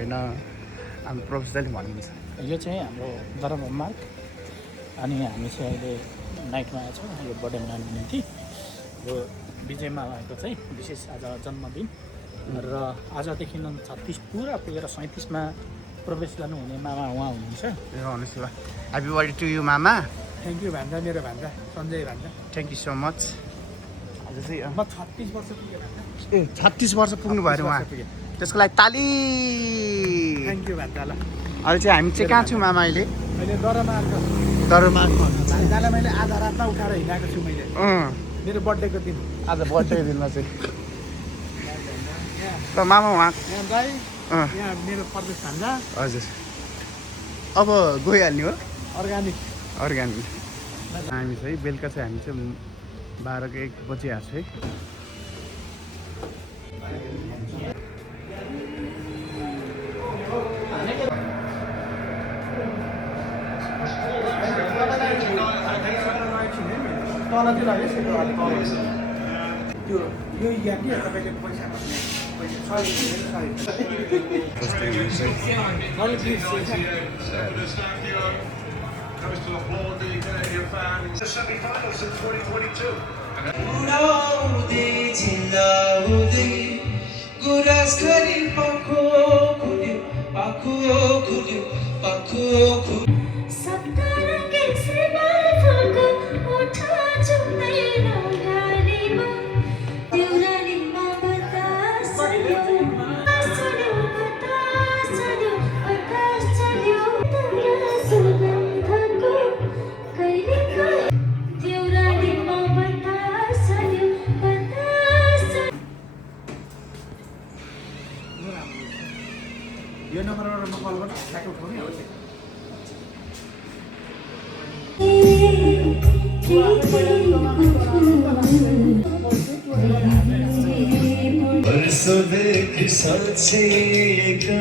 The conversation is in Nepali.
होइन हाम्रो प्रोफेसरले भन्नुहुन्छ यो चाहिँ हाम्रो धर्म मार्ग अनि हामी चाहिँ अहिले नाइटमा आएको छौँ यो बर्थडे मनाउनुको निम्ति यो विजय मामाको चाहिँ विशेष आज जन्मदिन र आजदेखि 36 पुरा पुगेर 37मा प्रवेश गर्नुहुने मामा उहाँ हुनुहुन्छ। आउनुहोस् ल। ह्याप्पी बर्थडे टु यु मामा। थ्याङ्क यू भान्जा, मेरो भान्जा सञ्जय भान्जा। Thank you so much. आज चाहिँ म 36 वर्ष पुगेँ भान्जा। ए 36 वर्ष पुग्नु भयो उहाँ, त्यसको लागि ताली। थ्याङ्क यू भान्जा। ल अहिले चाहिँ हामी चाहिँ कहाँ छौँ मामा? अहिले दरमार्गमा भान्जालाई मैले आधा रातमा उठाएर हिँडाएको छु मैले मेरो बर्थडेको दिन। आज बर्थडेको दिनमा चाहिँ त मामा उहाँ यहाँ मेरो प्रदेश भान्जा। हजुर अब गइहाल्ने हो अर्ग्यानिक। हामी चाहिँ बेलुका चाहिँ हामी चाहिँ 12 को 1 बजी आएको छ है। Semi-finals in 2022. उडाउँदै झिल्लाउँदै गुराँस गरी पाखो खुल्यो पाखो खुल्यो पाखो खुल्यो। सप्तरङ्गी श्रीबल फुलको ओठा चुम्दैन गालीमा देउरालीमा बतास चल्यो बतास चल्यो तरा सुगन्धको कहिले देउरालीमा बतास चल्यो बतास। यो नम्बरमा म कल गर्छु, ठ्याक्क उठाउने हो। बरसों देख साँचे का